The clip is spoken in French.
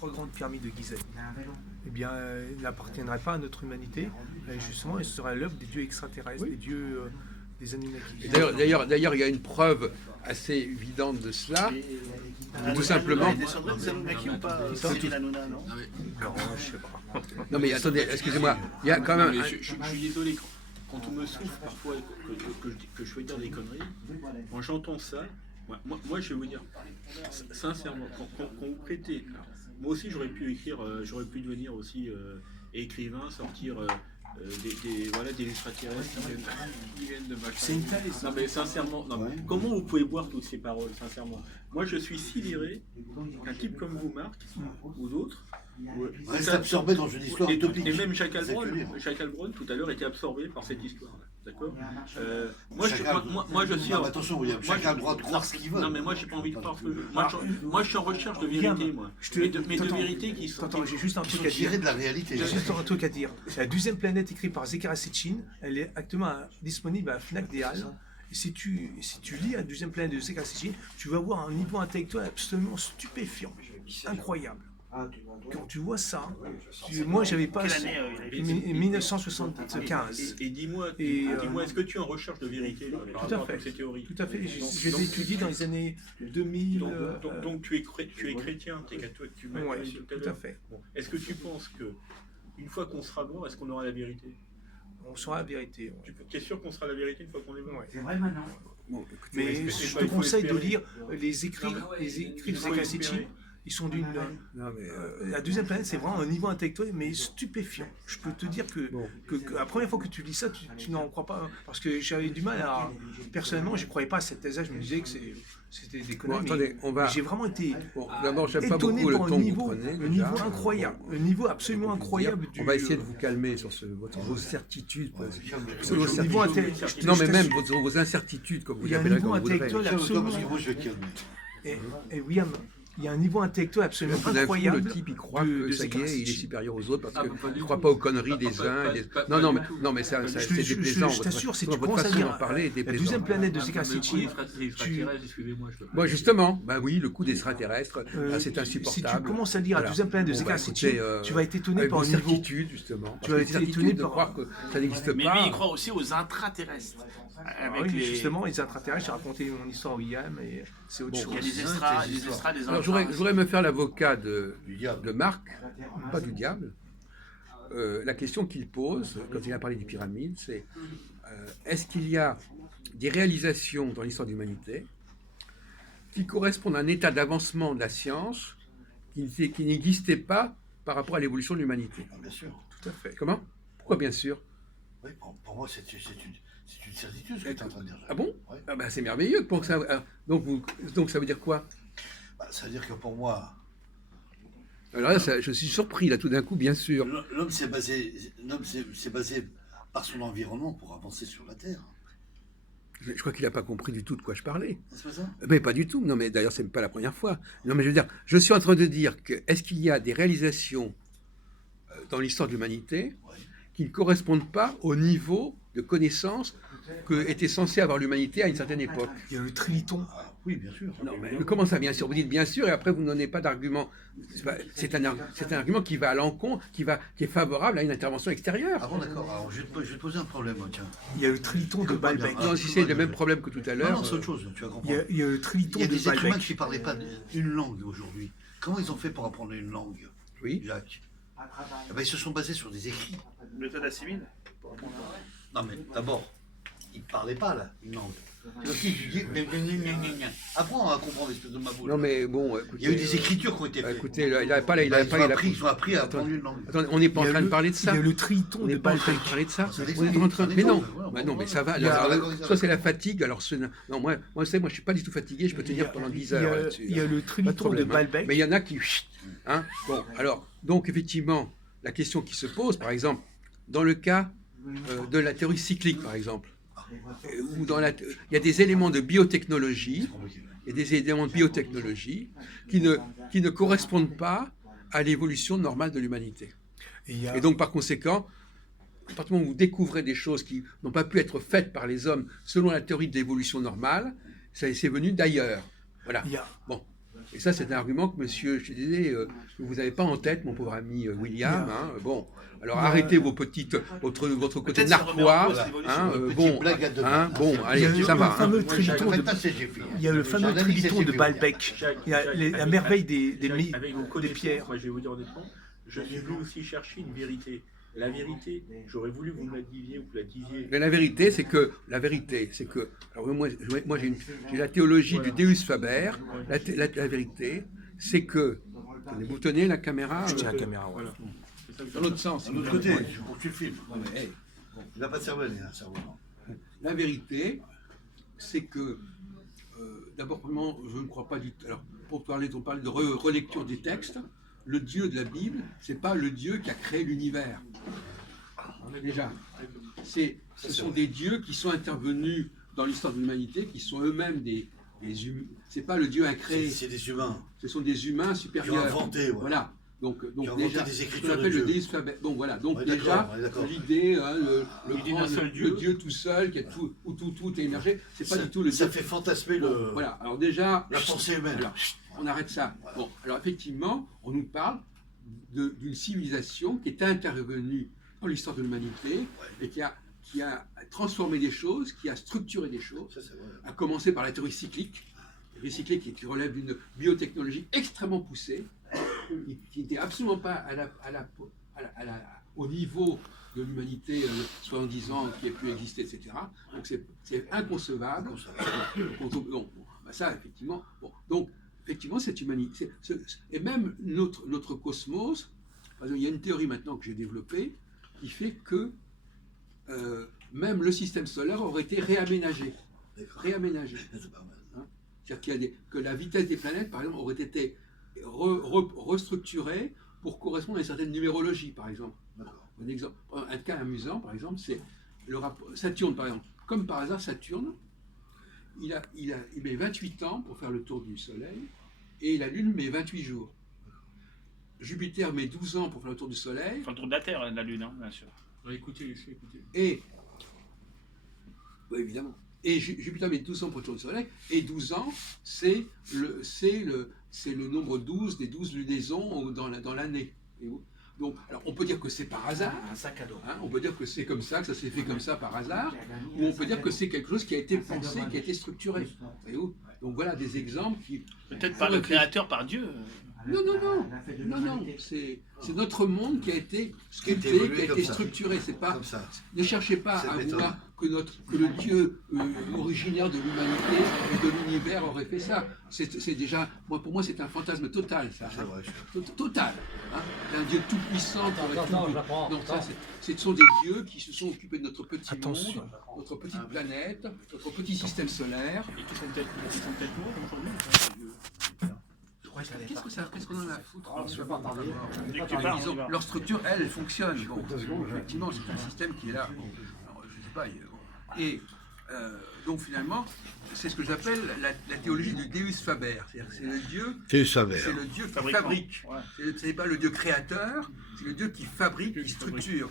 3 grandes pyramides de Gizeh, eh bien, n'appartiendraient pas à notre humanité. Justement, elles seraient l'œuvre des dieux extraterrestres, des dieux des Anunnaki. D'ailleurs, il y a une preuve assez évidente de cela. Tout simplement. Les descendants des Anunnaki ou pas Cyril Hanouna, non? Non, je sais pas. Non mais attendez, excusez-moi, il y a quand même. Je suis désolé, quand on me souffle parfois que je fais dire des conneries, quand j'entends ça, moi je vais vous dire, sincèrement, quand vous prêtez. Alors, moi aussi j'aurais pu écrire, j'aurais pu devenir aussi écrivain, sortir des extraterrestres qui viennent de machin. C'est une thèse. Non mais sincèrement, non, comment vous pouvez boire toutes ces paroles, sincèrement? Moi je suis sidéré qu'un type comme vous, Marc, ou d'autres, Reste absorbé dans une histoire utopique. et même Jacques Albron, tout à l'heure, était absorbé par cette histoire-là. D'accord. Moi, je suis. Non, attention, William, chacun a le droit de croire ce qu'il veut. Non, mais moi, j'ai pas envie de croire ce que je veux. Moi, je suis en recherche de vérité, moi. Mais de vérité qui sont. Attends, j'ai juste un Ils truc sont à dire. tirés de la réalité. J'ai juste un truc à dire. C'est la 12e planète écrite par Zecharia Sitchin. Elle est actuellement disponible à Fnac des Halles. Et si tu lis la 12e planète de Zecharia Sitchin, tu vas voir un niveau intellectuel absolument stupéfiant, incroyable. Quand tu vois ça, moi j'avais pas. Quelle année il a été 1975. Et dis-moi, est-ce que tu es en recherche de vérité par Tout à rapport à fait. ces théories? Tout à fait. Je les ai étudiés dans les années 2000. Donc tu es chrétien, tu es catholique, tu m'as Ouais, dit tout à tout l'heure. à fait. Bon. Est-ce que tu penses que une fois qu'on sera mort, est-ce qu'on aura la vérité? On saura la vérité. Ouais. Tu es sûr qu'on sera la vérité une fois qu'on est mort? Ouais. C'est vrai maintenant. Bon, écoutez, Mais c'est je pas- te il faut conseille de espérer. lire les écrits de Zecharia Sitchin. Ils sont d'une. non, mais, La 12e planète, c'est vraiment un niveau intellectuel, mais stupéfiant. Je peux te dire que la première fois que tu lis ça, tu n'en crois pas. Hein. Parce que j'avais du mal à. Personnellement, je ne croyais pas à cette thèse-là. Je me disais que c'était des conneries. Bon, attendez, on va. Mais j'ai vraiment été Bon, d'abord, j'aime pas étonné beaucoup le par ton un que niveau, vous prenez. un déjà. niveau incroyable. Un niveau absolument incroyable du. On va essayer de vous calmer sur vos certitudes. Au niveau intellectuel. Non, mais même vos incertitudes, comme vous Il y a un l'appellerez niveau comme vous voudrez. intellectuel Calme-toi, parce absolument. que moi je vais te calmer. Et William, il y a un niveau intellectuel absolument Tout d'un coup, incroyable. le type, il croit de que ça y Zecharia est, il est Sitchin. supérieur aux autres parce Ah, qu'il pas ne du croit tout. pas aux conneries des Pas- uns. pas- et des- pas- Non, pas du tout. non, mais ça, Je c'est te- déplaisant. je t'assure, si tu Votre commences à façon lire d'en parler est la déplaisante. 12e planète de Zecharia Le coup Sitchin, des extraterrestres, excusez-moi, je peux pas. Moi, justement, bah oui, le coup des extraterrestres, c'est si insupportable. tu commences à lire la Voilà. 12e planète de Bon, Zecharia bah, Sitchin, écoutez, tu vas être étonné avec par vos le niveau. certitudes, justement. Tu vas Parce être que les étonné certitudes de par- croire que ça n'existe Mais pas. lui, il croit aussi aux intraterrestres. Avec Oui, les... justement, les intraterrestres, j'ai raconté mon histoire à William et c'est autre Bon, Il y a chose. des extras, des extras, des Alors, intras. je voudrais me faire l'avocat de diable. Marc, pas du diable. La question qu'il pose, quand il a parlé des pyramides, c'est est-ce qu'il y a des réalisations dans l'histoire de l'humanité qui correspondent à un état d'avancement de la science qui n'existait pas par rapport à l'évolution de l'humanité? Ah, bien sûr. Tout à fait. Comment? Pourquoi bien sûr? Oui, pour moi, c'est une certitude ce que tu es en train de dire. Ah bon? Ouais. Ah bah, c'est merveilleux. Pour que ça, donc ça veut dire quoi? Bah, ça veut dire que pour moi, Alors là, je suis surpris, là, tout d'un coup, bien sûr. l'homme s'est basé par son environnement pour avancer sur la Terre. Je crois qu'il n'a pas compris du tout de quoi je parlais. C'est pas ça? Mais pas du tout. Non, mais d'ailleurs, c'est pas la première fois. Non, mais je veux dire, je suis en train de dire que est-ce qu'il y a des réalisations dans l'histoire de l'humanité Ouais. qui ne correspondent pas au niveau de connaissance que était censée avoir l'humanité à une certaine époque? Il y a le Triton. Ah, oui, bien sûr. Non, mais comment ça, bien sûr? Vous dites bien sûr et après vous ne donnez pas d'argument. C'est un argument qui va à l'encontre, qui est favorable à une intervention extérieure. Ah bon, d'accord. Alors, je vais te poser un problème, tiens. Il y a le Triton de Baalbek. Non, si c'est le même problème que tout à Non, l'heure. non, c'est autre chose, tu vas Il y comprendre. a, il y a le Triton Il y a de des êtres humains Baalbek. qui ne parlaient pas une langue aujourd'hui. Comment ils ont fait pour apprendre une langue, Oui. Jacques? Eh ben, ils se sont basés sur des écrits. Méthode assimile. Non, mais d'abord, ils ne parlaient pas, là, une langue. C'est aussi, tu dis, gna, gna, gna, gna, gna. Apprends à comprendre l'espèce de maboule. Non, mais bon, écoutez. Il y a eu des écritures qui ont été faites. Écoutez, il n'a pas, il a Ils pas, ont il a appris, ils ont appris à apprendre Attendez. une langue. Attendez, on n'est pas Il en y a train de le- parler de ça. Il y a le Triton On de n'est pas en train de Baalbek. parler de ça. C'est un On est exemple, en train. c'est un Mais non, exemple, voilà, bah non, mais ça va. Il y a- Alors, soit c'est la fatigue. Alors, non, moi, je suis pas du tout fatigué. Je peux tenir pendant 10 heures là-dessus. Il y a le Pas de Triton de problème, hein. Baalbek. Mais il y en a qui. Hein. Bon, alors, donc effectivement, la question qui se pose, par exemple, dans le cas de la théorie cyclique, par exemple, où il y a des éléments de biotechnologie, et des éléments de biotechnologie qui ne correspondent pas à l'évolution normale de l'humanité. Et donc, par conséquent, à partir du moment où vous découvrez des choses qui n'ont pas pu être faites par les hommes selon la théorie de l'évolution normale, c'est venu d'ailleurs. Voilà. Il y a, Bon. Et ça, c'est un argument que monsieur, je disais, que vous n'avez pas en tête, mon pauvre ami William. Hein. Bon, alors arrêtez votre côté Peut-être ça remet en narquois. cause l'évolution. Hein, Petite bon, blague à deux hein, mains. bon, Il y a allez, le ça va. Hein. fameux tributon de, Maintenant, c'est j'ai fait. il y a le fameux tributon de Baalbek. Il y a la merveille des Avec vos des connaissances, pierres. moi je vais vous dire honnêtement, je suis venu aussi chercher une vérité. La vérité, j'aurais voulu que vous me la disiez ou que vous la disiez. Mais la vérité, c'est que, alors moi j'ai la théologie du Deus Faber. La vérité, c'est que, vous tenez la caméra Je tiens la caméra. ouais. Voilà. C'est ça que dans l'autre sens. De l'autre côté, je poursuis le film. Ouais. Il n'a pas de cerveau, il a un cerveau. La vérité, c'est que, d'abord, vraiment, je ne crois pas du tout. Alors, on parle de relecture des textes. Le Dieu de la Bible, c'est pas le Dieu qui a créé l'univers. Déjà, ce sont des dieux qui sont intervenus dans l'histoire de l'humanité, qui sont eux-mêmes des humains. C'est pas le Dieu incréé. C'est des humains Ce sont des humains qui ont supérieurs. inventé. Ouais. Voilà. Donc Qui ont déjà, inventé des ce qu'on écritures de appelle le Dieu. Deus Faber. Donc voilà. Donc On est d'accord, déjà, on est d'accord. l'idée, hein, L'idée grand- d'un seul le Dieu. Dieu tout seul, qui a tout, où tout est émergé, c'est pas Ça- du tout le Ça Dieu. fait fantasmer Bon, voilà. Alors déjà, la pensée humaine. alors, on arrête ça. Bon, alors effectivement, on nous parle d'une civilisation qui est intervenue dans l'histoire de l'humanité et qui a transformé des choses, qui a structuré des choses, Ça, c'est vrai. à commencer par la théorie cyclique. La théorie cyclique qui relève d'une biotechnologie extrêmement poussée, qui n'était absolument pas au niveau de l'humanité, soi-disant, qui ait pu exister, etc. Donc c'est inconcevable. Bon, bah ça, effectivement. Bon, donc, effectivement, cette humanité. Et même notre cosmos, par exemple, il y a une théorie maintenant que j'ai développée qui fait que même le système solaire aurait été réaménagé. Réaménagé. C'est pas mal. C'est-à-dire que la vitesse des planètes, par exemple, aurait été restructurée pour correspondre à une certaine numérologie, par exemple. D'accord. Un cas amusant, par exemple, c'est le rapport Saturne, par exemple. Comme par hasard, Saturne, il met 28 ans pour faire le tour du Soleil, et la Lune met 28 jours. Jupiter met 12 ans pour faire le tour du Soleil, Enfin, le tour de la Terre, de la Lune, hein, bien sûr. Écoutez. et... Oui, évidemment. Et Jupiter met 12 ans pour le tour du Soleil, et 12 ans, c'est le nombre 12 des 12 lunaisons dans l'année. Donc, alors, on peut dire que c'est par hasard, Un sac à dos. hein, on peut dire que c'est comme ça, que ça s'est fait comme ça par hasard, ou on peut dire que c'est quelque chose qui a été pensé, qui a été structuré. Voyez-vous. Donc voilà des exemples qui... Peut-être par le créateur, par Dieu. Non, c'est notre monde qui a été sculpté, évolué qui a comme été ça. structuré. C'est pas, Comme ça. ne cherchez pas Cette à méthode. voir que le Dieu originaire de l'humanité et de l'univers aurait fait ça. C'est déjà, pour moi, c'est un fantasme total, ça. C'est vrai. Total. Hein. Un Dieu tout puissant. Donc ça, ce sont des dieux qui se sont occupés de notre petit Attention. monde, notre petite planète, notre petit système solaire. Et qui sont peut-être morts aujourd'hui. Qu'est-ce qu'on en a à foutre Dès que tu parles, on y va. Leur structure, elle fonctionne. Bon, effectivement, c'est un système qui est là. Bon, alors, je sais pas. Et donc finalement, c'est ce que j'appelle la théologie du Deus Faber. C'est-à-dire que c'est le Dieu qui Fabricant. fabrique. Ouais. C'est pas le Dieu créateur, c'est le Dieu qui fabrique, qui structure.